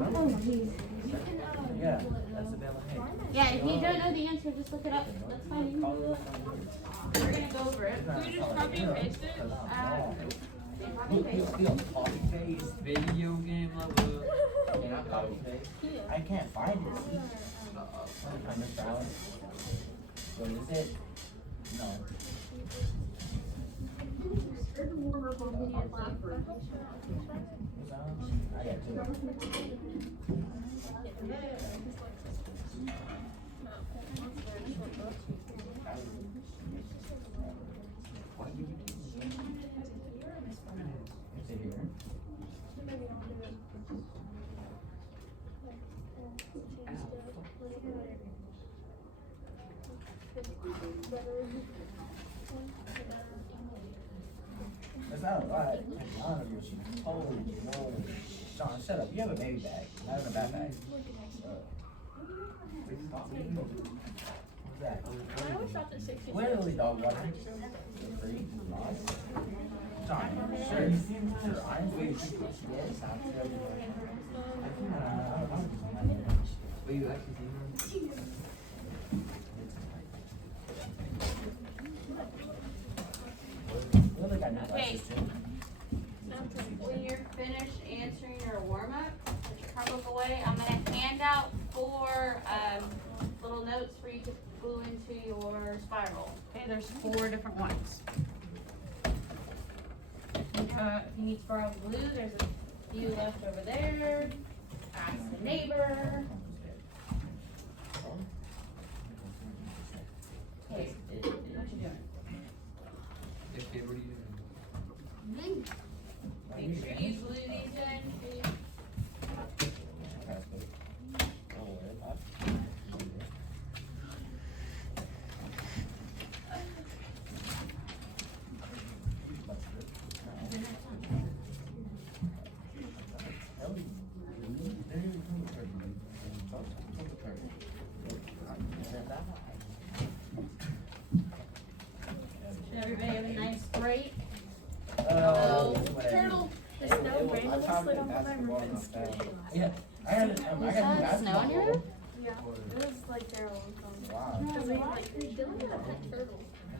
Yeah, that's available. Hey. Yeah, if you don't know the answer, just look it up. That's fine. We're gonna go over it. Can we just copy and paste it? Copy paste. Copy paste. Video game level. You're not copy paste. I can't find it. I missed out. What is it? No. I got two. Is it here? That's not a lot. None of your shoes. Holy moly. Sean, shut up. You have a baby bag, not even a backpack. What's that? I always thought that 60. Literally dog water. Free. Nice. Sean, sure. You seem your eyes. Wait, yes. Wait, you actually seen that? Okay. When you're finished answering your warm-up, put your cardbook away. I'm gonna hand out 4 little notes for you to glue into your spiral. Okay, there's 4 different ones. If you need spiral glue, there's a few left over there. Ask the neighbor. Okay, what you doing? If they were using. Make sure you glue these in. Should everybody have a nice break? Turtle. The snow randomly slid off of my roof and scared me. Yeah, I got a Is that snow on your roof? Yeah. It was like Daryl. Wow. Because we like, Dylan had a pet turtle. I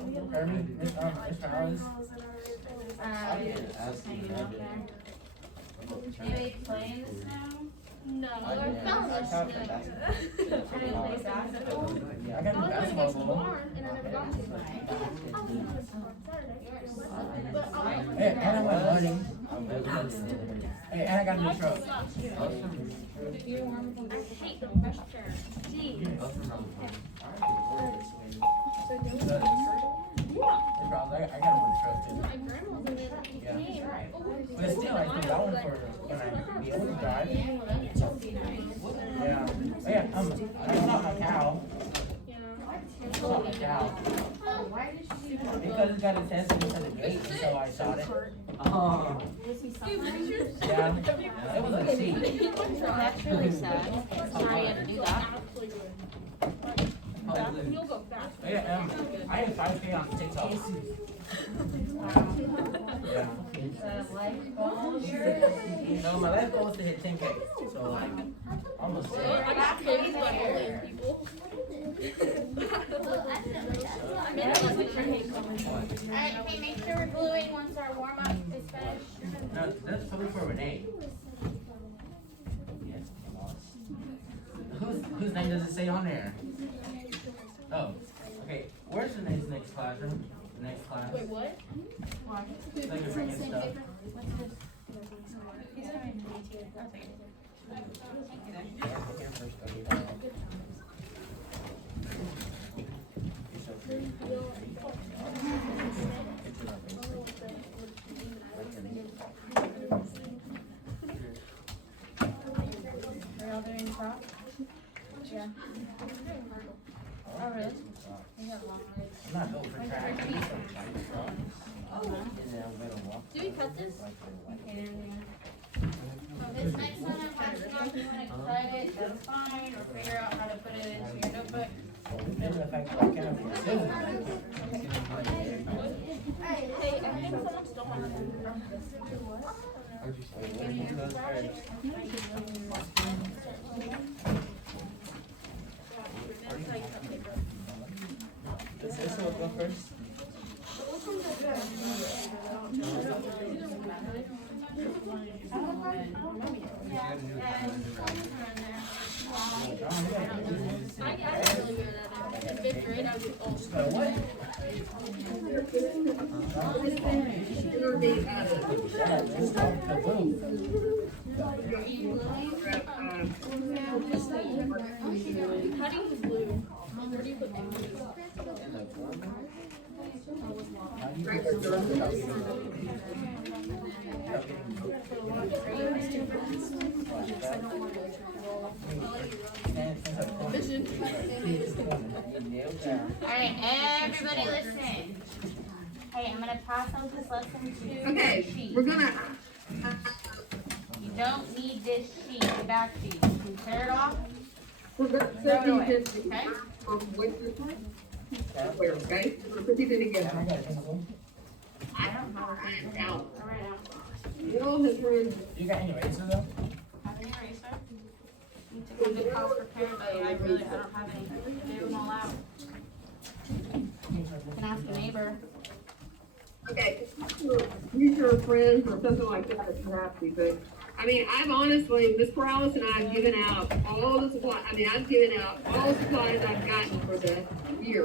don't know. Kirby, Miss Alice. Just hanging out there. Anybody play in the snow? No, I I did. found I this tried snake. Anybody play basketball? Yeah, I got I a was going basketball against the goal. barn and I never got to. Oh, we went on Saturday. But I'll Hey, and I went running. Hey, and I got a new truck. I hate the pressure. Jeez. So do we have a turtle? Hey, bro, I got a new truck too. My grandma's in it. Yeah. But still, I think that one for when I be able to drive. Yeah. Oh, yeah, I shot my cow. I shot my cow. Because it's got a test into the gate, so I shot it. Oh. Yeah. It was a seed. That's really sad. Sorry you had to do that. You'll go fast. Yeah, I had 5K on TikTok. Yeah. Life goals. No, my life goal is to hit 10K. So, almost there. I got cookies by bullying people. Alright, okay, make sure we're gluing once our warm-up is finished. No, that's probably for Renee. Yes, whose name does it say on there? Oh, okay. Where's Renee's next classroom? The next class? Wait, what? So you're bringing stuff. Yeah, look at first study that. Are y'all doing prop? Yeah. Oh, really? You have long legs. I'm not built for track. I need some tight stuff. And then I'm gonna walk. Do we cut this? Okay, there we go. This next one I'm passing off, you wanna cut it, that's fine, or figure out how to put it into your notebook. Depending on the fact that I can't be scissors. Hey, I think someone stole my How'd you say? What did you do? Does this one go first? I got really good at it. In fifth grade, I was all How do you use glue? Where do you put glue? Alright, everybody listen. Hey, I'm gonna pass on this lesson to Okay, the sheet. we're gonna, You don't need this sheet, the back sheet. You can tear it off, we're gonna throw put it away, these in, okay? where, okay? We're gonna put these in together. I don't know. Out. Alright, out. Will has run, You got any razor though? Have an eraser? Need to come to class prepared, but I don't have any. Gave them all out. You can ask a neighbor. okay, use your friends or something like that if you have to, but, I mean, I've honestly, Miss Corrales and I have given out all the supplies, I've given out all the supplies I've gotten for the year.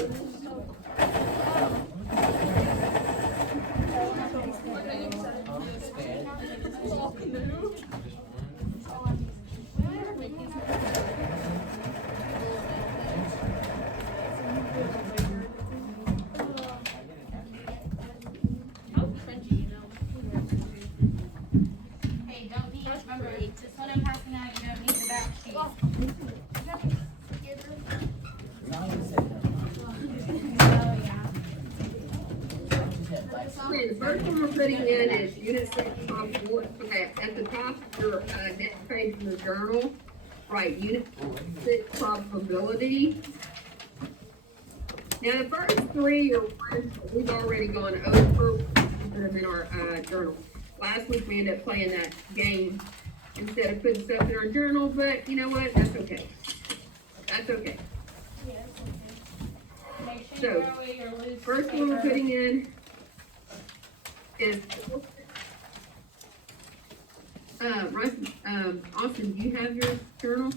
Hey, don't need, remember, this one I'm passing out, you don't need the back sheet. Okay, the first one we're putting in is unit 6, top 4. Okay, at the top, your, next page in the journal, right, unit 6 probability. Now, the first 3 are ones that we've already gone over, put them in our, journal. Last week, we ended up playing that game instead of putting stuff in our journal, but you know what, that's okay. That's okay. Make sure So, you throw away your loose First one we're paper. putting in is, Russ, Austin, do you have your journal?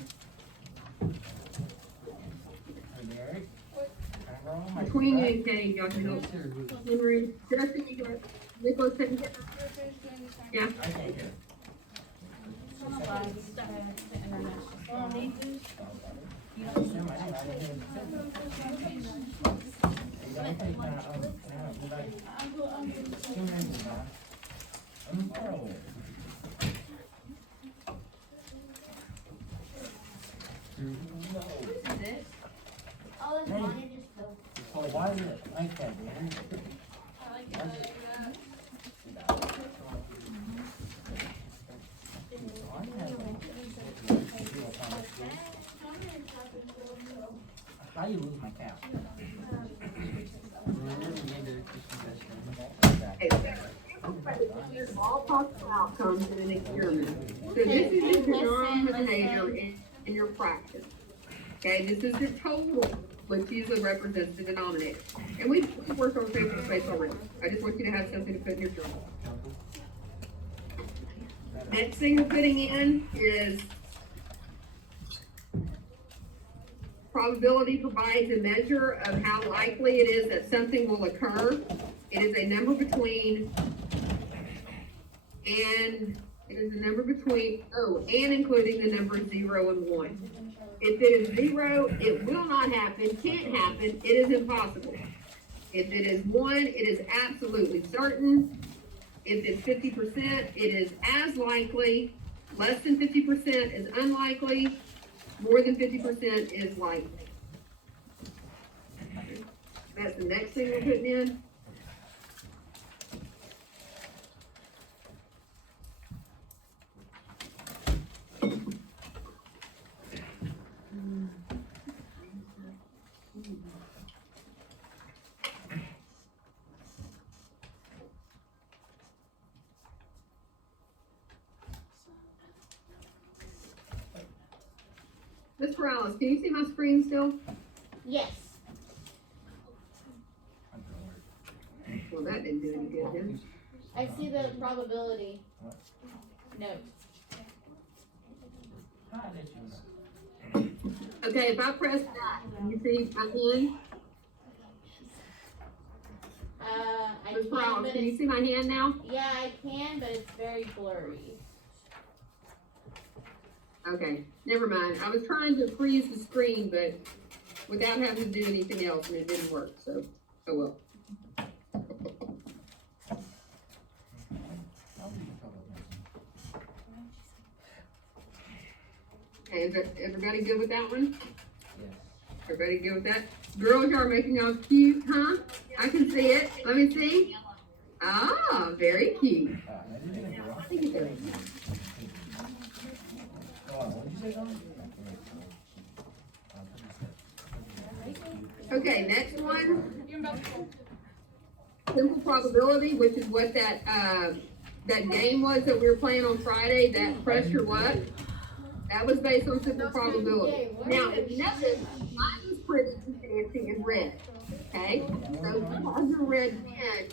Between you and Kay, y'all can help. Henry, Justin, you got, Nicholas, taking care? Yeah. Oh, it's fine, it just fell. So why is it like that, man? I like it. How you lose my cow? All possible outcomes in an experiment. So this is just your normal behavior in your practice. Okay, this is the total, which usually represents the denominator. And we worked on paper space already. I just want you to have something to put in your journal. Next thing we're putting in is probability provides a measure of how likely it is that something will occur. It is a number between and including the numbers 0 and 1. If it is 0, it will not happen, can't happen, it is impossible. If it is 1, it is absolutely certain. If it's 50%, it is as likely. Less than 50% is unlikely. More than 50% is likely. That's the next thing we're putting in. Ms. Morales, can you see my screen still? Yes. Well, that didn't do any good, did it? I see the probability note. How did you know? Okay, if I press that, can you see my hand? I Ms. can, Morales, but can you it's, see my hand now? yeah, I can, but it's very blurry. Okay, never mind. I was trying to freeze the screen, but without having to do anything else, and it didn't work, so, oh well. Okay, is everybody good with that one? Yes. Everybody good with that? Girls, y'all making y'all cute, huh? I can see it. Let me see. Ah, very cute. I think it's very cute. Okay, next one. Simple probability, which is what that, that game was that we were playing on Friday, that pressure what? That was based on simple probability. Now, if you notice, mine was pretty fancy and red, okay? So because you're red pen,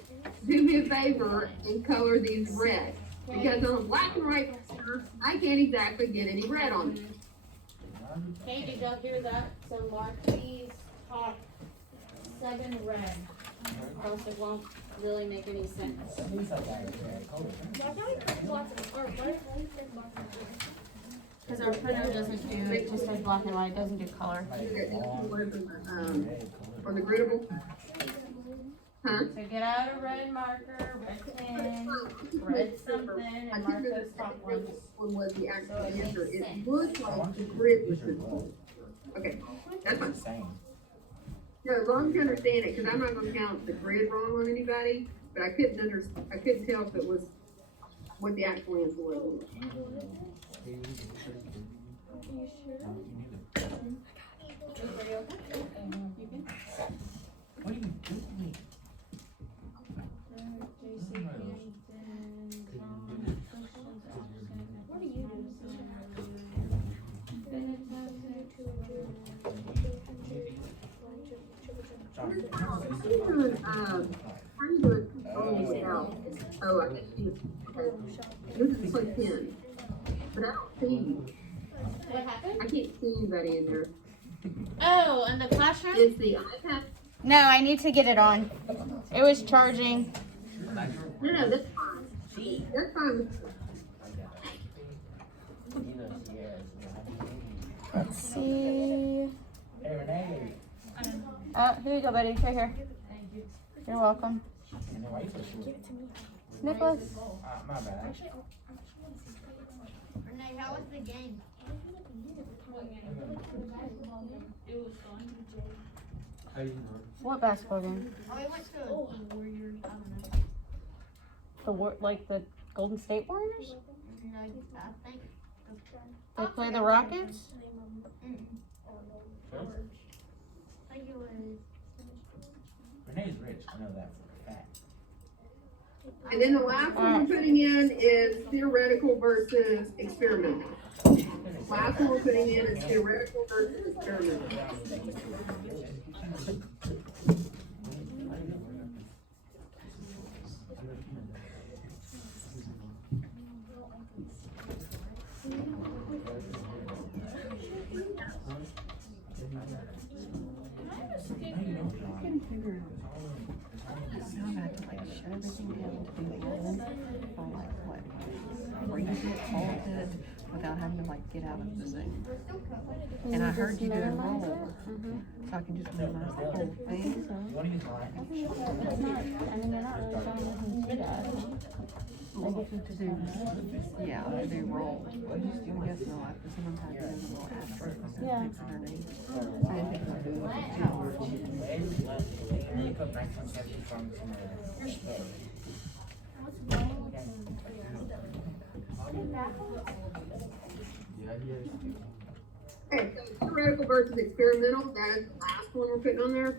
do me a favor and color these red. Because on a black and white picture, I can't exactly get any red on it. Okay, did y'all hear that? So mark these top 7 red, or else it won't really make any sense. Because our printer doesn't do, it just says black and white, it doesn't do color. On the griddable? Huh? So get out a red marker, red pen, red something, I and think mark that those top ones. one was the actual So it makes answer. It sense. looked like the grid was the. Okay, that's fine. Same. No, as long as you understand it, because I'm not gonna count the grid wrong on anybody, but I couldn't I couldn't tell if it was what the actual answer was. What are you doing? What are you doing? I'm doing, oh, I guess you, this is like 10, but I don't see, What happened? I can't see anybody in there. Oh, in the classroom? It's the iPad, No, I need to get it on. It was charging. no, that's fine. That's fine. Let's see. Hey, Renee. Here you go, buddy. Right here. You're welcome. And why you so short? Nicholas. My bad. Renee, how was the game? How you doing? What basketball game? Oh, we went to a Warriors, I don't know. Like the Golden State Warriors? No, I think. They play the Rockets? I think it was. Renee's rich. I know that for a fact. And then the last one we're putting in is theoretical versus experimental. Last one we're putting in is theoretical versus experimental. Without having to like get out of the Zoom. And I heard you doing roll, so I can just memorize the whole thing. You want to use mine? They're not really telling us to do that. They get you to do, yeah, to do roll. I guess no, because sometimes I do a little asterisk Yeah. underneath. I didn't think I'd do it with two. And then you put 1970 from somewhere. Okay, so theoretical versus experimental, that is the last one we're putting on there.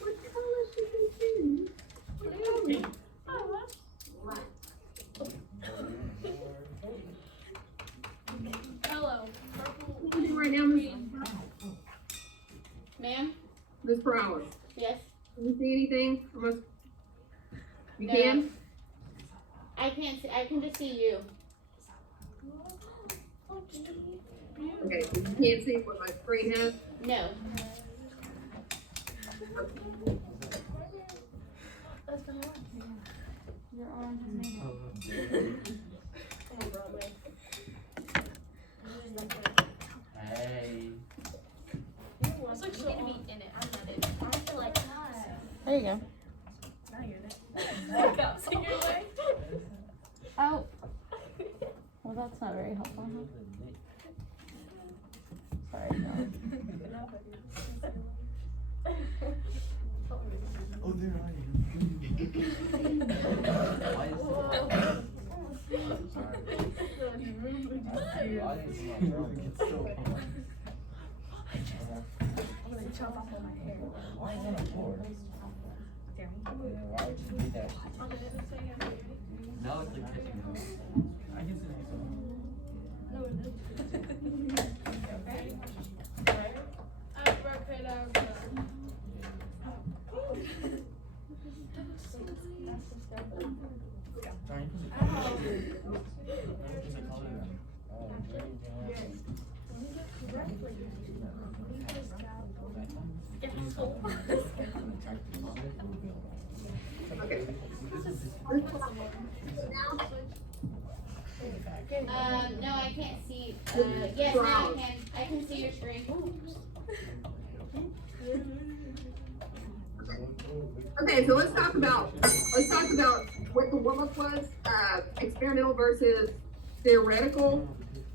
What the hell is she doing? What are you doing? see anything from us? You No. can? I can't see, I can just see you. Okay, so you can't see what my screen has? No. Your arm has made Hey. It's like so be in it. I'm not in it. I feel like There you go. now you're in it. Sing your way. Oh. Well, that's not very helpful, huh? Sorry, no. Oh, there I am. Why is I'm gonna chop off all my hair. Why is that a board? Why would you do that? Now it's like catching up. I can see next one. Trying to put the color down. Oh, Okay. No, I can't see, yes, now I can see your screen. Okay, so let's talk about what the warm-up was, experimental versus theoretical.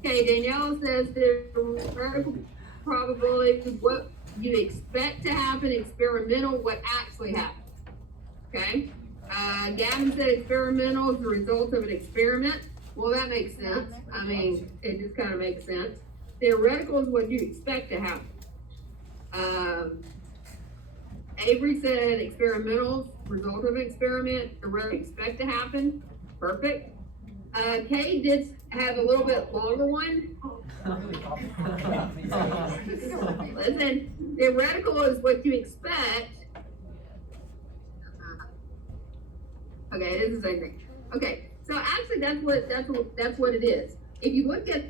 Okay, Danielle says theoretical probability is what you expect to happen, experimental, what actually happens. Okay? Gavin said experimental is the result of an experiment. Well, that makes sense. I mean, it just kind of makes sense. Theoretical is what you expect to happen. Avery said experimental, result of an experiment, the what you expect to happen. Perfect. Kay did have a little bit longer one. Listen, theoretical is what you expect. Okay, it is the same thing. Okay, so actually that's what it is. If you look at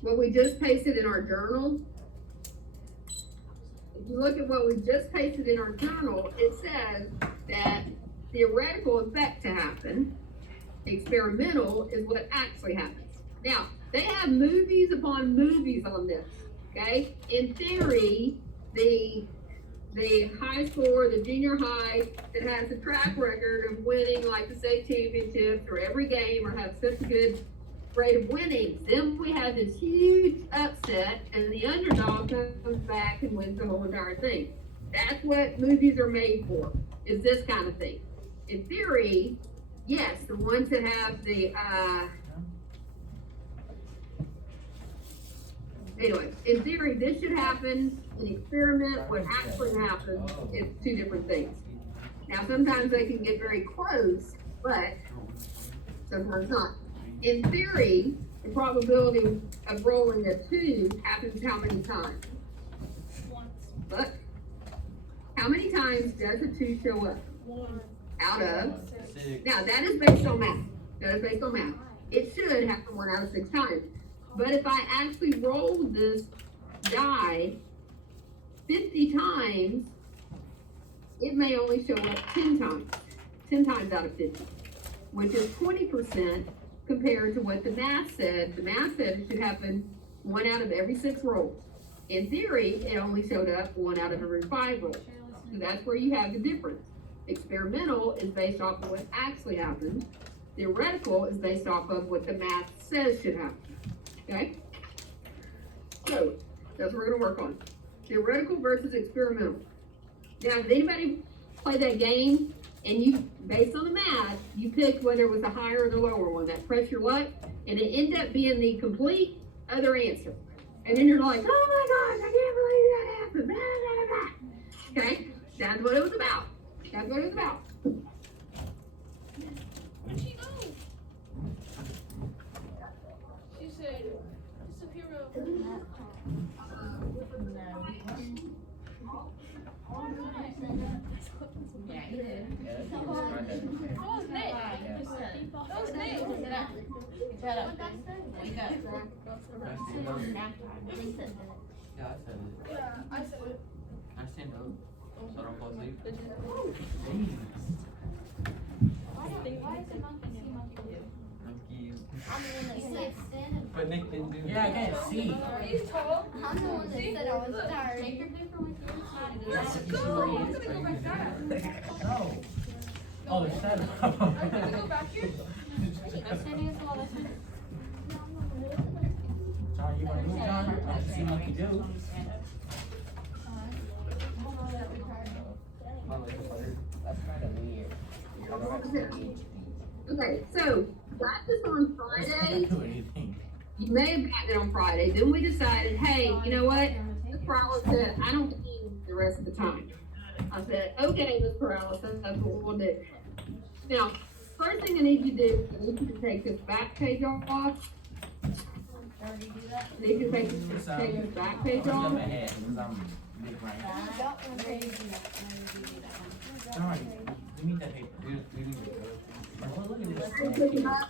what we just pasted in our journal, if you look at what we just pasted in our journal, it says that theoretical expect to happen, experimental is what actually happens. Now, they have movies upon movies on this, okay? In theory, the high school or the junior high that has a track record of winning like the state championships or every game or have such a good rate of winnings, then we have this huge upset and the underdog comes back and wins the whole entire thing. That's what movies are made for, is this kind of thing. In theory, yes, the ones that have the, anyway, in theory, this should happen. An experiment, what actually happens is two different things. Now, sometimes they can get very close, but sometimes not. In theory, the probability of rolling a 2 happens how many times? But how many times does a 2 show up? Out of? Now, that is based on math. That is based on math. It should happen 1 out of 6 times. But if I actually roll this die 50 times, it may only show up 10 times. 10 times out of 50, which is 20% compared to what the math said. The math said it should happen 1 out of every 6 rolls. In theory, it only showed up 1 out of every 5 rolls. So that's where you have the difference. Experimental is based off of what actually happened. Theoretical is based off of what the math says should happen. Okay? So, that's what we're gonna work on. Theoretical versus experimental. Now, if anybody play that game and you, based on the math, you picked whether it was the higher or the lower one, that press your luck, and it ended up being the complete other answer. And then you're like, oh my gosh, I can't believe that happened. Blah, blah, blah. Okay? That's what it was about. That's what it was about. Where'd she go? She said, it's a hero. Yeah, you did. Yeah, that's right there. Shut up. Wake up. Yeah, I said it. I stand up, so I don't fall asleep. Monkey. But Nick didn't do Yeah, I can't see. He's tall. I'm the one that said I was tired. Take your paper with you. Let's go. I'm gonna go back there. No. Oh, shut up. I'm gonna go back here. Go stand against the wall, that's fine. John, you wanna move, John? I can see what you do. That's kind of weird. I don't have to do Okay, so got this on I Friday. can't do anything. You may have gotten it on Friday. Then we decided, hey, you know what? Ms. Peralta said, I don't need the rest of the time. I said, okay, Ms. Peralta, that's what we'll do. Now, first thing I need you to do, I need you to take this back page off. I need you to take this back page I'm off. my head, 'cause I'm big brain. Sorry, give me that paper. We need to go. Oh, look at Take this. it back.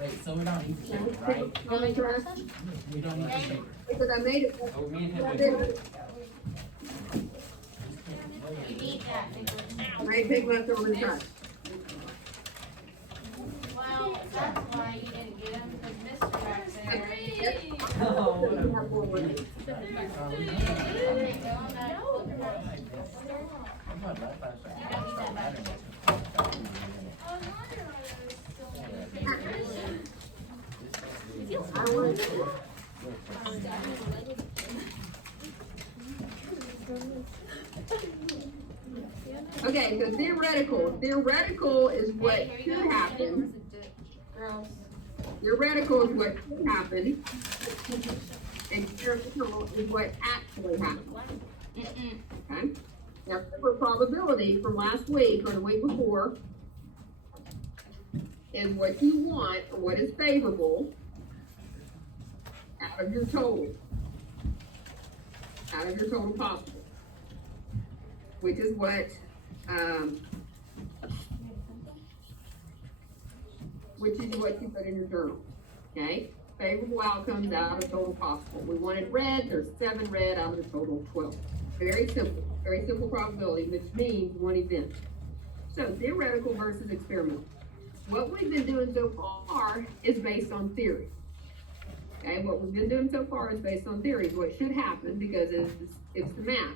Wait, so we don't need the paper, right? On the trash, We don't need the paper. because I made it. Oh, me and him I would did go. it. You need that paper. I made big left over the trash. Well, that's why you didn't get them, because Mr. back there. Oh, You have more with it. I don't want to. Okay, so theoretical is what Hey, here could you go. happen. Girls. Theoretical is what could happen. And theoretical is what actually happened, Mm-mm. okay? Now, for probability from last week or the week before is what you want or what is favorable out of your total. Out of your total possible. Which is what, you put in your journal, okay? Favorable outcomes out of total possible. We wanted red, there's 7 red out of the total of 12. Very simple probability, which means one event. So theoretical versus experimental. What we've been doing so far is based on theory. Okay, what we've been doing so far is based on theories, what should happen because it's the math.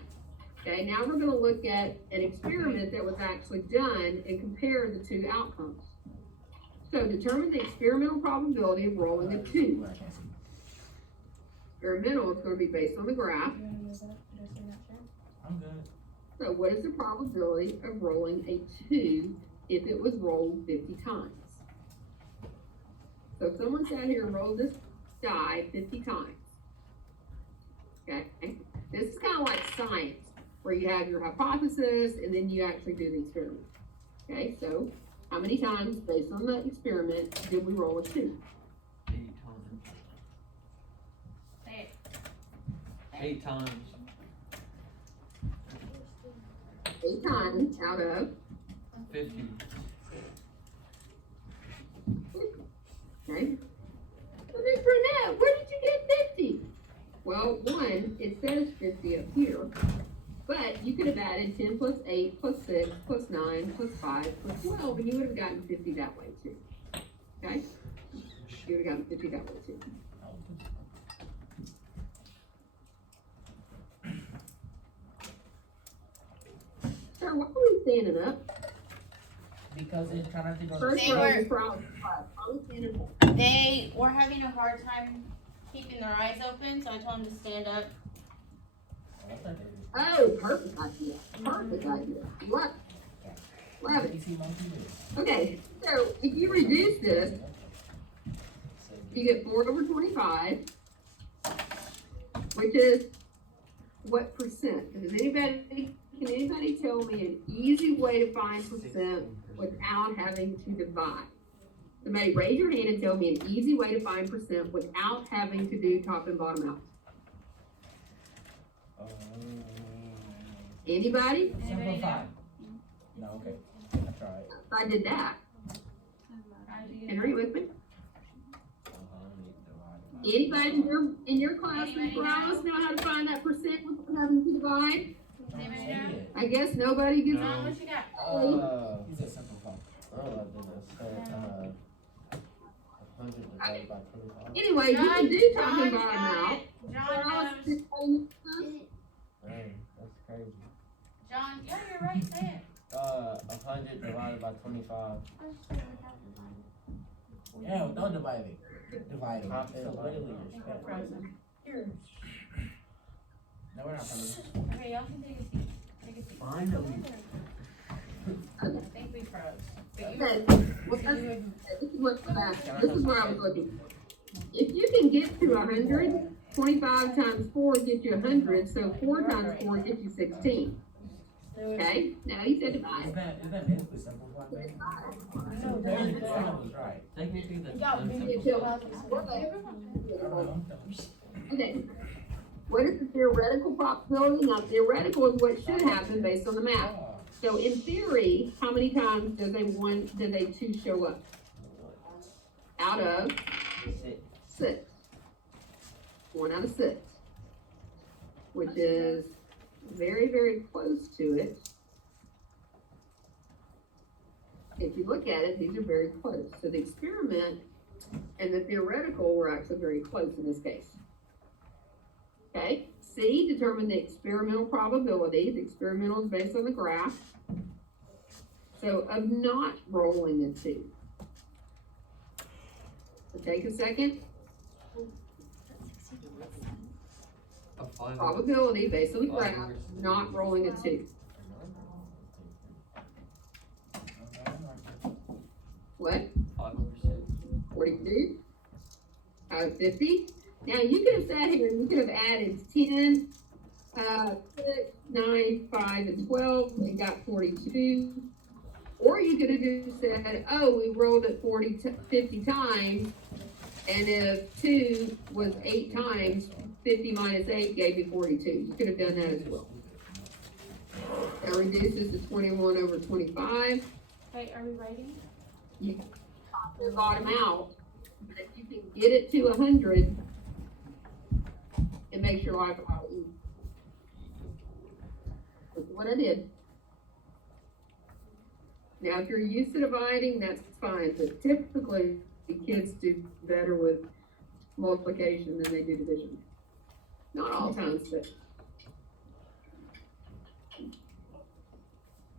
Okay, now we're gonna look at an experiment that was actually done and compare the two outcomes. So determine the experimental probability of rolling a 2. Experimental is gonna be based on the graph. I'm good. So what is the probability of rolling a 2 if it was rolled 50 times? So if someone sat here and rolled this die 50 times, okay? This is kind of like science, where you have your hypothesis and then you actually do the experiment. Okay, so how many times, based on the experiment, did we roll a 2? 8 times. 8 times out of 50. Okay. So Miss Burnett, where did you get 50? Well, one, it says 50 up here, but you could have added 10 plus 8 plus 6 plus 9 plus 5 plus 12, and you would have gotten 50 that way too. Okay? You would have gotten 50 that way too. Sir, why are we standing up? Because it's trying to go. First They row were- is probably 5. Why are we standing up? They were having a hard time keeping their eyes open, so I told them to stand up. Oh, perfect idea. Perfect idea. Love it. Okay, so if you reduce this, you get 4 over 25, which is what percent? Can anybody tell me an easy way to find percent without having to divide? Somebody raise your hand and tell me an easy way to find percent without having to do top and bottom out. Anybody? Simplify. No, okay, I tried. I did that. Henry, with me? Anybody in your class before us know how to find that percent without having to divide? I guess nobody gives. John, what you got? He said simplify. Anyway, you can do top John and bottom got out. it. John knows. That's crazy. John, yeah, you're right, say it. 100 divided by 25. Yeah, don't divide it. Divide it. Top and So bottom. literally you're spelling. No, we're not gonna. Okay, y'all can take a seat. Take a seat. Finally. I think we froze. But you Okay, well, this is where I was looking. If you can get to 100, 25 times 4 gets you 100, so 4 times 4 gets you 16. Okay, now you said divide. Is that basically simplify, man? Technically, that was right. Technically, that's Okay. What is the theoretical probability? Now, theoretical is what should happen based on the math. So in theory, how many times does a 2 show up? Out of 6. 1 out of 6. Which is very, very close to it. If you look at it, these are very close. So the experiment and the theoretical were actually very close in this case. Okay, C, determine the experimental probability. The experimental is based on the graph. So of not rolling a 2. So take a second. Probability based on the graph, not rolling a 2. What? 42 out of 50. Now you could have sat here and you could have added 10, 6, 9, 5, and 12 and got 42. Or you could have just said, oh, we rolled it 50 times, and if 2 was 8 times, 50 minus 8 gave you 42. You could have done that as well. That reduces to 21 over 25. Wait, are we writing? You can top and bottom out, but if you can get it to 100, it makes your life a lot easier. That's what I did. Now, if you're used to dividing, that's fine, but typically, the kids do better with multiplication than they do division. Not all times, but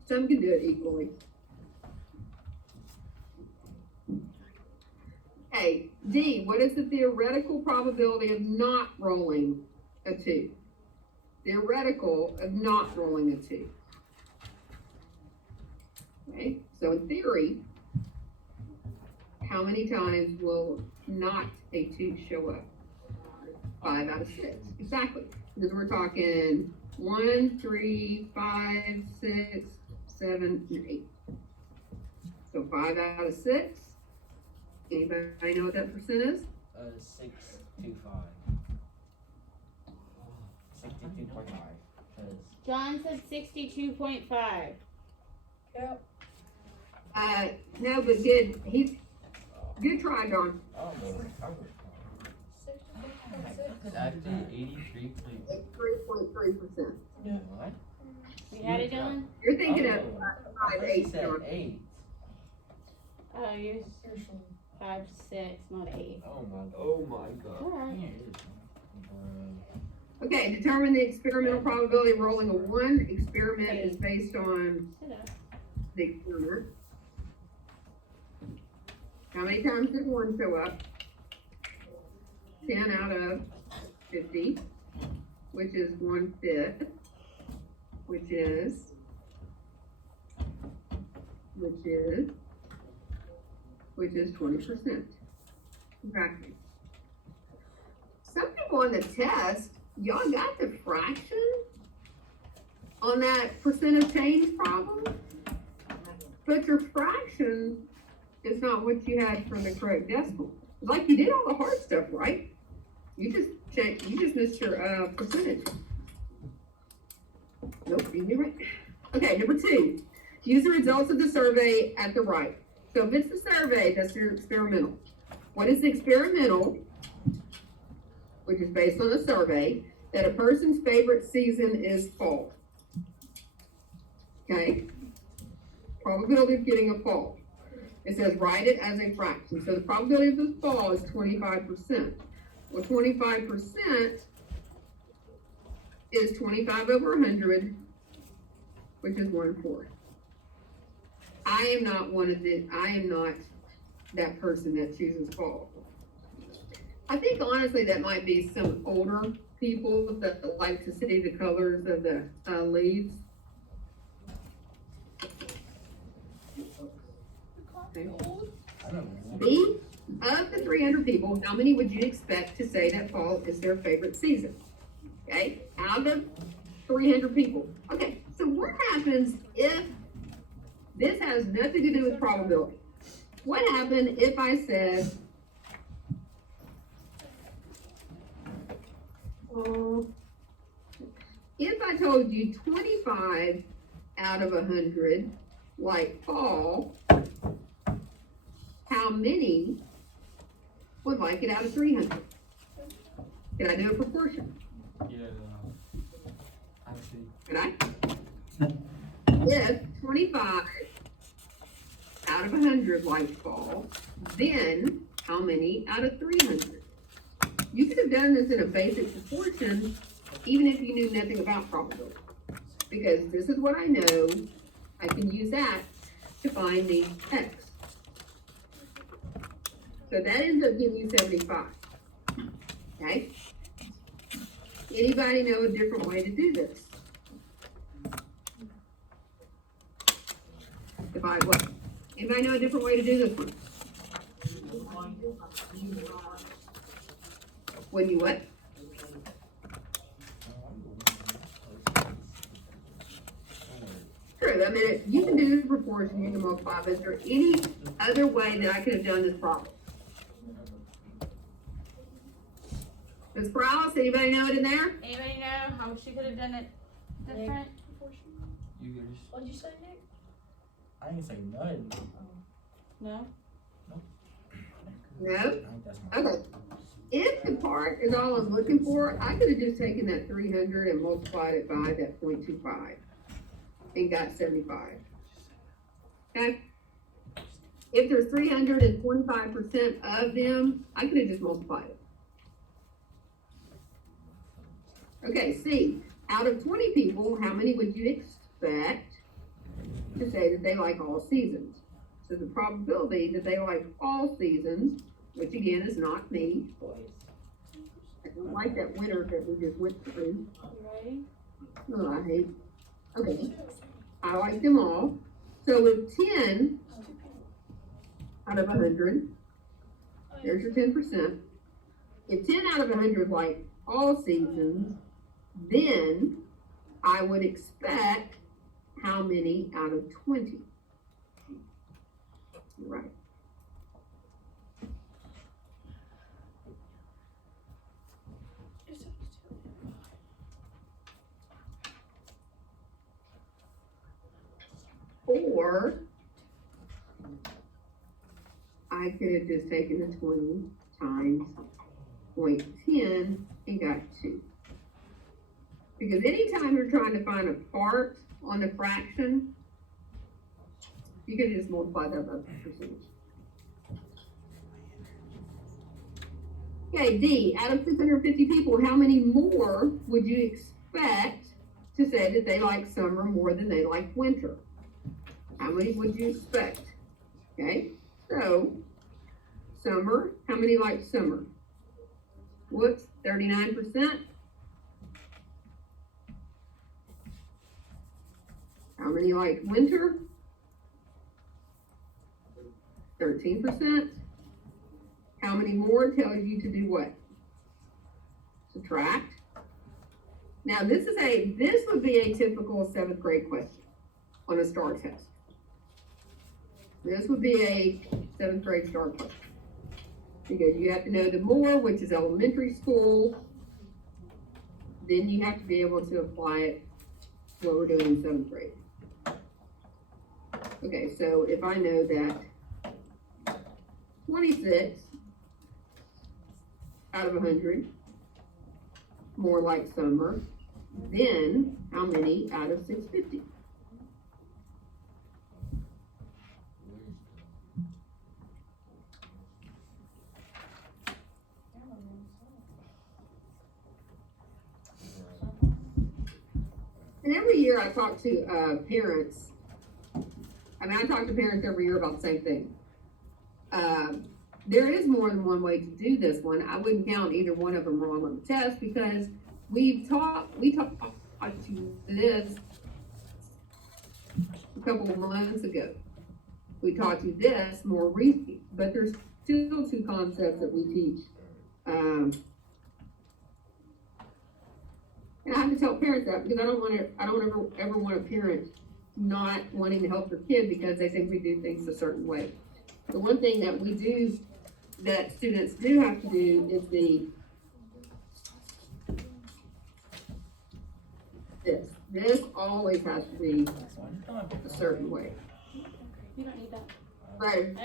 some can do it equally. Okay, D, what is the theoretical probability of not rolling a 2? Theoretical of not rolling a 2. Okay, so in theory, how many times will not a 2 show up? 5 out of 6, exactly. Because we're talking 1, 3, 5, 6, 7, and 8. So 5 out of 6. Anybody know what that percent is? 625. 62.5. John said 62.5. No, but good. Good try, John. It's actually 3.3%. What? You had it, Dylan? You're thinking of Oh. 5, 8, John. 8. Oh, you're 5, 6, not 8. Oh my god. Alright. Okay, determine the experimental probability of rolling a 1. Experiment is based on Sit up. the experiment. How many times did 1 show up? 10 out of 50, which is 1/5, which is 20%. Exactly. Some people on the test, y'all got the fraction on that percent of change problem, but your fraction is not what you had for the correct decimal. Like you did all the hard stuff, right? You just missed your, percentage. Nope, you did right. Okay, number 2, use the results of the survey at the right. So if it's the survey, that's your experimental. What is the experimental, which is based on a survey, that a person's favorite season is fall? Okay? Probability of getting a fall. It says write it as a fraction. So the probability of the fall is 25%. Well, 25% is 25 over 100, which is 1/4. I am not that person that chooses fall. I think honestly that might be some older people that like to see the colors of the leaves. Okay. B, of the 300 people, how many would you expect to say that fall is their favorite season? Okay, out of 300 people. Okay, so what happens if this has nothing to do with probability? What happened if I said, if I told you 25 out of 100 like fall, how many would like it out of 300? Can I do a proportion? Yeah, I see. Can I? If 25 out of 100 like fall, then how many out of 300? You could have done this in a basic proportion, even if you knew nothing about probability. Because this is what I know, I can use that to find the x. So that ends up giving you 75. Okay? Anybody know a different way to do this? Divide what? Anybody know a different way to do this one? When you what? True, I mean, you can do the proportion, you can multiply, but is there any other way that I could have done this problem? Ms. Prowse, anybody know it in there? Anybody know how she could have done it different? You guys. What'd you say, Nick? I ain't say nothing. No? No? I think that's my. Okay. If the part is all I'm looking for, I could have just taken that 300 and multiplied it by that 0.25 and got 75. Okay? If there's 325% of them, I could have just multiplied it. Okay, C, out of 20 people, how many would you expect to say that they like all seasons? So the probability that they like all seasons, which again is not me. I don't like that winter that we just went through. Oh, I hate. Okay, I like them all. So with 10 out of 100, there's your 10%. If 10 out of 100 like all seasons, then I would expect how many out of 20? Right. Or I could have just taken the 20 times 0.10 and got 2. Because anytime you're trying to find a part on the fraction, you can just multiply that by the percentage. Okay, D, out of 650 people, how many more would you expect to say that they like summer more than they like winter? How many would you expect? Okay, so summer, how many like summer? Whoops, 39%. How many like winter? 13%. How many more tells you to do what? Subtract. Now this would be a typical 7th grade question on a STAR test. This would be a seventh grade start question. Because you have to know the more, which is elementary school, then you have to be able to apply it to what we're doing in seventh grade. Okay, so if I know that 26 out of 100, more like summer, then how many out of 650? And every year I talk to parents. I mean, I talk to parents every year about the same thing. There is more than one way to do this one. I wouldn't count either one of them wrong on the test because we talked to this a couple of months ago. We taught you this more recently, but there's still two concepts that we teach. And I have to tell parents that because I don't ever want a parent not wanting to help their kid because they think we do things a certain way. The one thing that we do, that students do have to do is this always has to be a certain way. You don't need that. Right,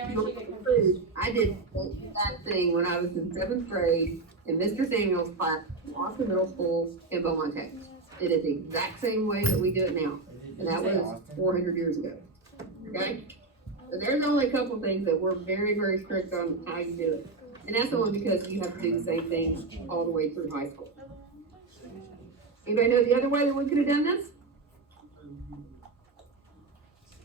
I did that thing when I was in seventh grade in Mr. Samuel's class, Austin Middle School in Beaumont, Texas. It is the exact same way that we do it now, and that was 400 years ago, okay? So there's only a couple things that we're very, very strict on how you do it. And that's only because you have to do the same thing all the way through high school. Anybody know the other way that we could have done this?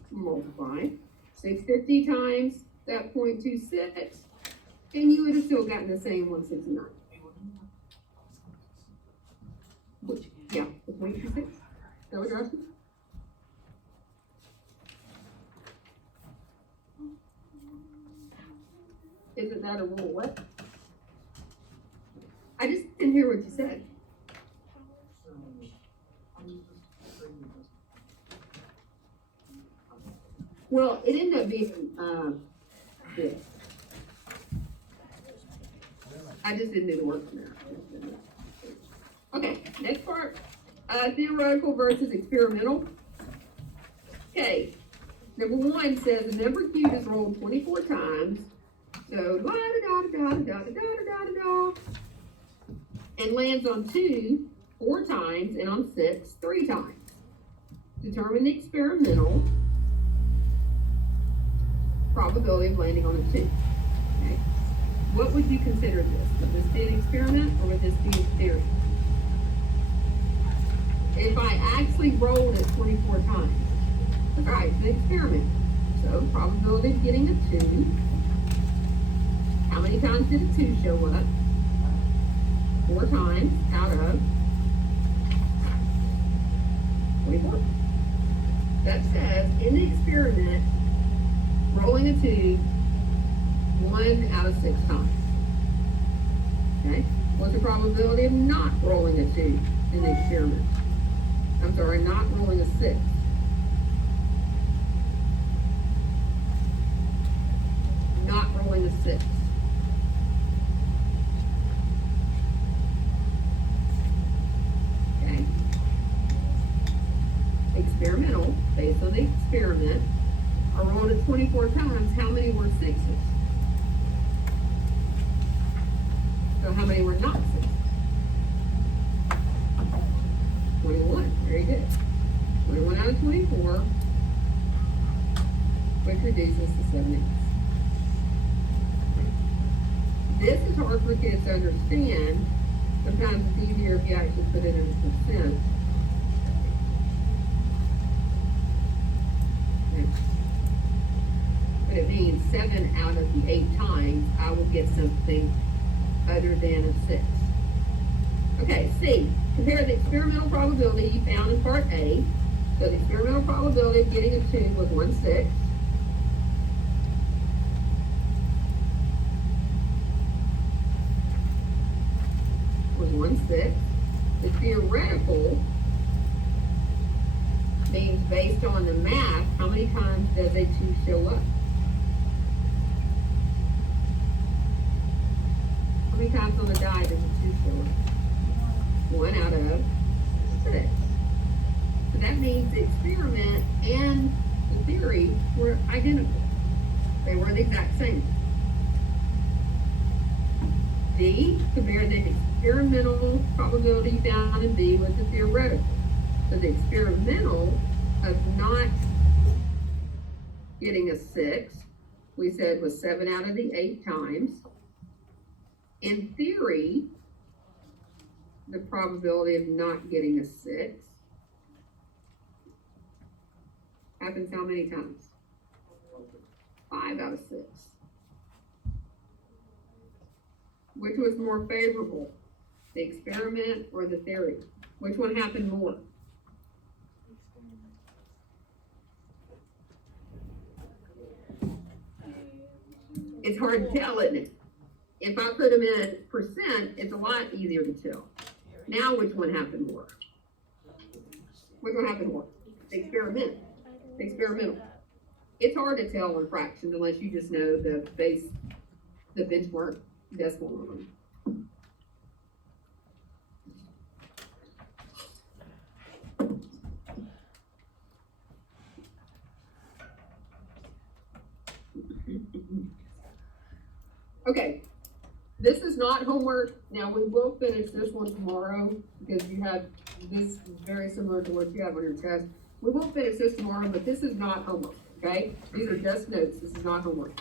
Multiply 650 times that 0.26, and you would have still gotten the same 169. Which, yeah, the 0.26. Is that what you're asking? Isn't that a rule? What? I just didn't hear what you said. Well, it ended up being this. I just didn't do the work from there. Okay, next part. Theoretical versus experimental. Okay, number one says the number cube is rolled 24 times. So da da da da da da da da da, and lands on 2 4 times and on 6 3 times. Determine the experimental probability of landing on a 2. Okay. What would you consider this? Would this be an experiment or would this be a theory? If I actually rolled it 24 times, all right, it's an experiment. So probability of getting a 2. How many times did a 2 show up? 4 times out of 24. That says in the experiment, rolling a 2, 1 out of 6 times. Okay? What's the probability of not rolling a 2 in the experiment? I'm sorry, not rolling a 6. Not rolling a 6. Okay? Experimental, based on the experiment, I rolled it 24 times. How many were 6s? So how many were not 6s? 21. Very good. 21 out of 24, which reduces to 7/8. This is hard for kids to understand. Sometimes it's easier if you actually put it in percent. Okay. But it means 7 out of the 8 times I will get something other than a 6. Okay, C. Compare the experimental probability you found in part A. So the experimental probability of getting a 2 was 1/6. Was 1/6. The theoretical means based on the math, how many times does a 2 show up? How many times on the die does a 2 show up? 1 out of 6. So that means the experiment and the theory were identical. They were the exact same. D, compare the experimental probability found in B with the theoretical. So the experimental of not getting a 6, we said was 7 out of the 8 times. In theory, the probability of not getting a 6 happens how many times? 5 out of 6. Which was more favorable, the experiment or the theory? Which one happened more? It's hard to tell, isn't it? If I put them in percent, it's a lot easier to tell. Now, which one happened more? Which one happened more? The experiment. The experimental. It's hard to tell in fractions unless you just know the benchmark decimal number. Okay, this is not homework. Now, we will finish this one tomorrow because you have this very similar to what you have on your test. We will finish this tomorrow, but this is not homework, okay? These are just notes. This is not homework.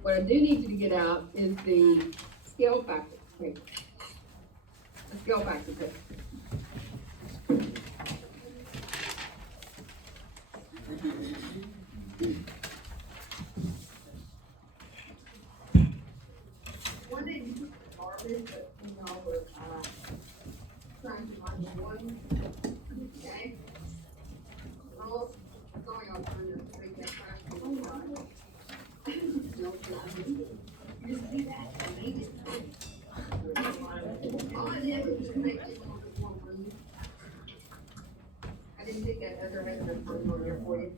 What I do need you to get out is the scale factor. Okay. The scale factor test. One day you took the garbage, but you know, we're trying to find one. Okay? Well, going on for your make that trash. Oh my. No, you just do that. I need it. All I did was just make it one room. I didn't think that other had been put on there for you.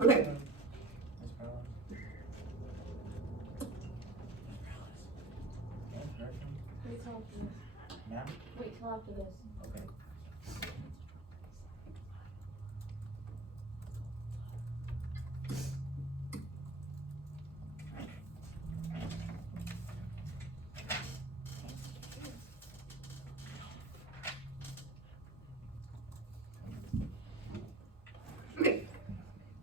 Okay. Now? Wait till after this. Okay. Okay,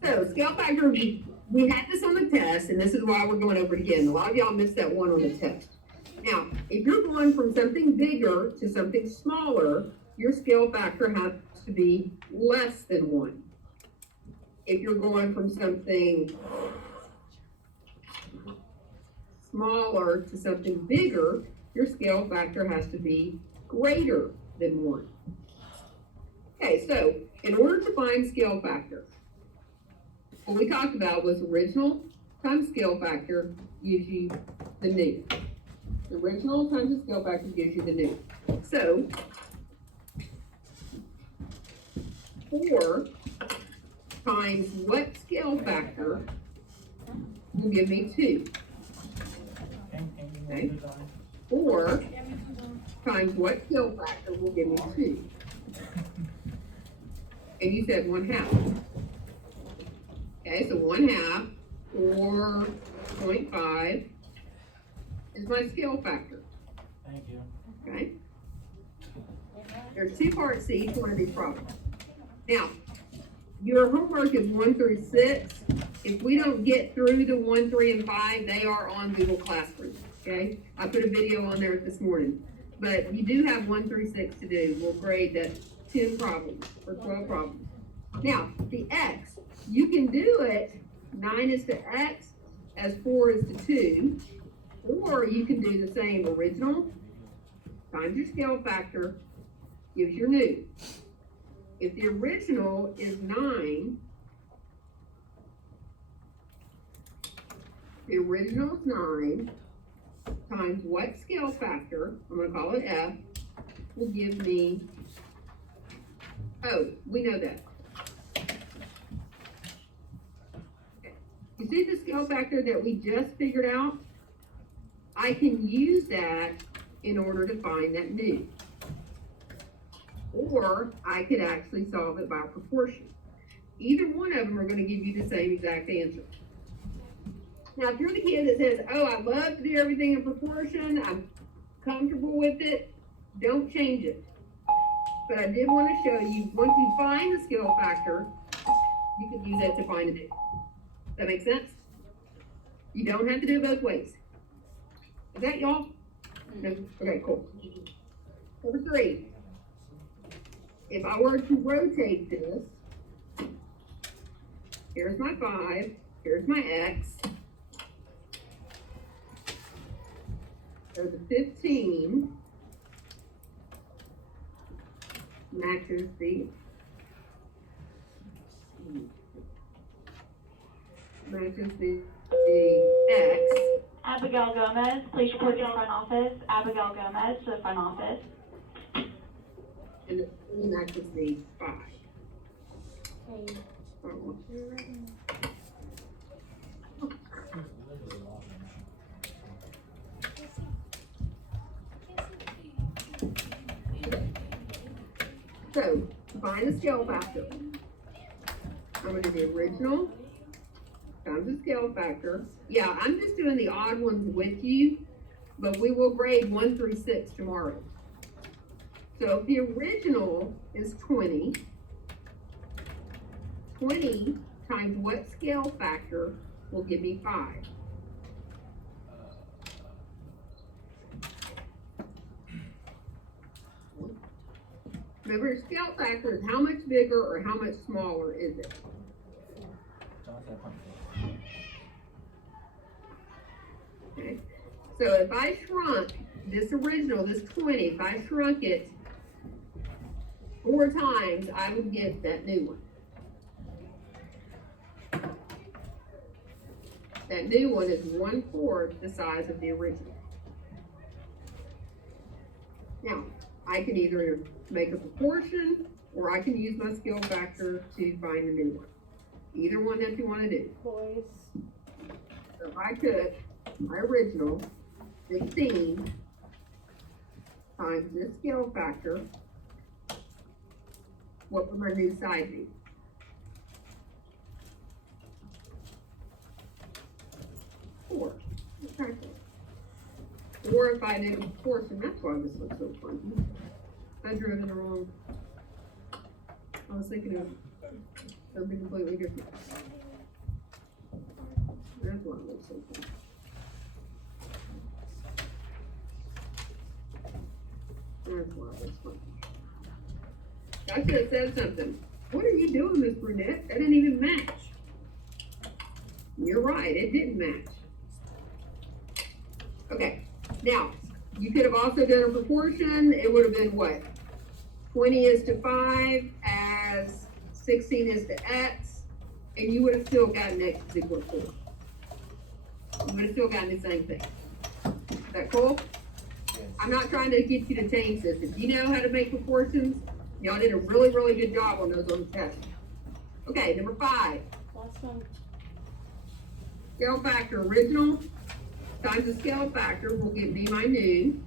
so scale factor, we had this on the test, and this is why we're going over it again. A lot of y'all missed that one on the test. Now, if you're going from something bigger to something smaller, your scale factor has to be less than 1. If you're going from something smaller to something bigger, your scale factor has to be greater than 1. Okay, so in order to find scale factor, what we talked about was original times scale factor gives you the new. The original times the scale factor gives you the new. So 4 times what scale factor will give me 2? Okay. 4 times what scale factor will give me 2? And you said 1/2. Okay, so 1/2, 4.5 is my scale factor. Thank you. Okay? There's 2 parts to each one of these problems. Now, your homework is 1 through 6. If we don't get through the 1, 3, and 5, they are on Google Classroom. Okay? I put a video on there this morning. But you do have 1 through 6 to do. We'll grade that 10 problems or 12 problems. Now, the X, You can do it 9 is to X as 4 is to 2, or you can do the same original times your scale factor gives your new. If the original is 9, the original is 9 times what scale factor, I'm gonna call it F, will give me, oh, we know that. You see the scale factor that we just figured out? I can use that in order to find that new. Or I could actually solve it by proportion. Either one of them are gonna give you the same exact answer. Now, if you're the kid that says, oh, I love to do everything in proportion, I'm comfortable with it, don't change it. But I did want to show you, once you find the scale factor, you can use that to find a new. That make sense? You don't have to do it both ways. Is that y'all? No? Okay, cool. Number 3. If I were to rotate this, here's my 5, here's my X. So the 15 matches the X. Abigail Gomez, please report to the front office. Abigail Gomez to the front office. And the 3 matches the 5. Okay. Oh. So, to find the scale factor, I'm gonna do the original times the scale factor. Yeah, I'm just doing the odd ones with you, but we will grade 1 through 6 tomorrow. So if the original is 20, 20 times what scale factor will give me 5? Remember, scale factor is how much bigger or how much smaller is it? Okay, so if I shrunk this original, this 20, if I shrunk it 4 times, I would get that new one. That new one is 1/4 the size of the original. Now, I can either make a proportion, or I can use my scale factor to find the new one. Either one that you want to do. Boys. So if I took my original 16 times this scale factor, what would my new side be? Four. Exactly. Or if I did a proportion, that's why this looks so funny. I drew it in the wrong. I was thinking of something completely different. That's why it looks so funny. That's why it looks funny. I should have said something. What are you doing, Miss Brunette? That didn't even match. You're right, it didn't match. Okay, now, you could have also done a proportion. It would have been what? 20 is to 5 as 16 is to X, and you would have still gotten X is equal to 4. You would have still gotten the same thing. Is that cool? I'm not trying to get you to change this. If you know how to make proportions, y'all did a really, really good job on those on the test. Okay, number 5. Last one. Scale factor original times the scale factor will give me my new.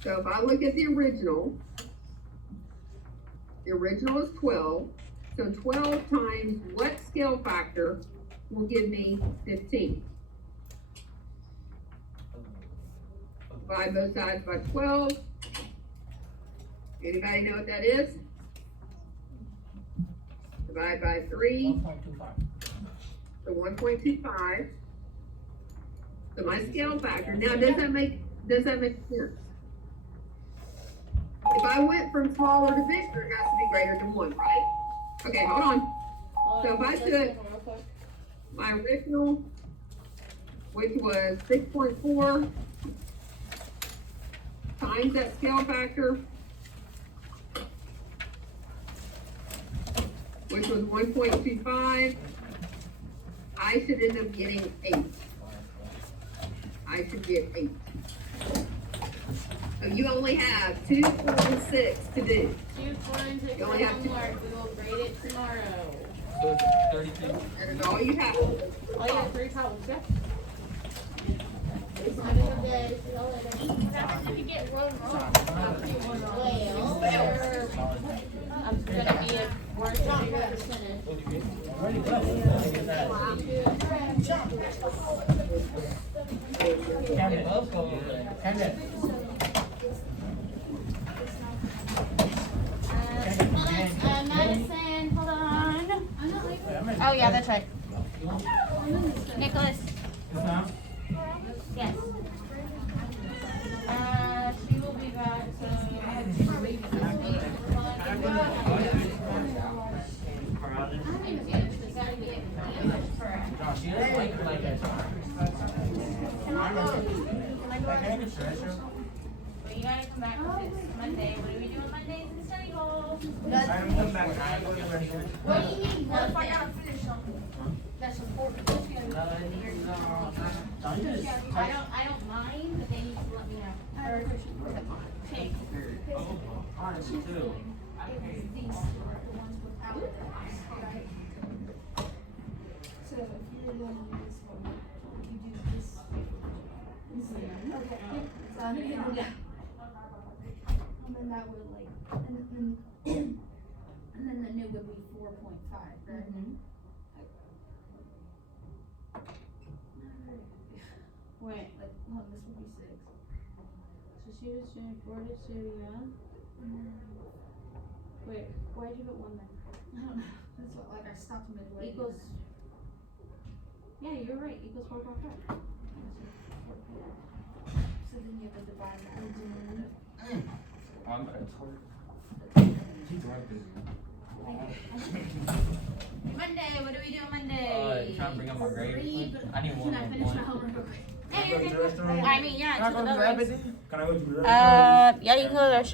So if I look at the original is 12. So 12 times what scale factor will give me 15? Divide both sides by 12. Anybody know what that is? Divide by 3. 1.25. So 1.25. So my scale factor, now does that make sense? If I went from smaller to bigger, it has to be greater than 1, right? Okay, hold on. So if I took my original, which was 6.4, times that scale factor, which was 1.25, I should end up getting 8. I should get 8. So you only have 2, 4, and 6 to do. 2, 4, and 6 You only have to- homework, we will grade it tomorrow. So it's 32. That is all you have. Oh, you have 3 problems, yeah? It's not in the day, see you later. What happens if you get one wrong? Well, I'm gonna be a workshop representative. Where'd it go? Camden. Camden. Madison, hold on. Oh, yeah, that's right. Nicholas, yes. She will be back, so I have 2 weeks this week. No, she doesn't like it like that. But you gotta come back because it's Monday. What are we doing Mondays in study hall? I'm coming back. I'm going to ready. What do you need? What if I gotta finish something? That's important. I don't mind, but they need to let me know. Okay. Honestly, too. These, the ones without the ice, right? So if you're going to do this one, you do this. Okay, so I'm gonna do that. And then that would like, and then the new would be 4.5, right? Wait, Like, well, this would be 6. so she was doing 4 to 2, yeah? Wait, why'd you put 1 there? I don't know, that's what, like, I stopped midway. Equals, yeah, you're right, equals 4.5. So then you have to divide that. I'm gonna Monday, what do we do on Monday? trying to bring up my grade. Read, I need Can one I more finish my point. homework real quick? Hey, you're good. I mean, yeah, to the buildings. Can I go to the Yeah, you can go to the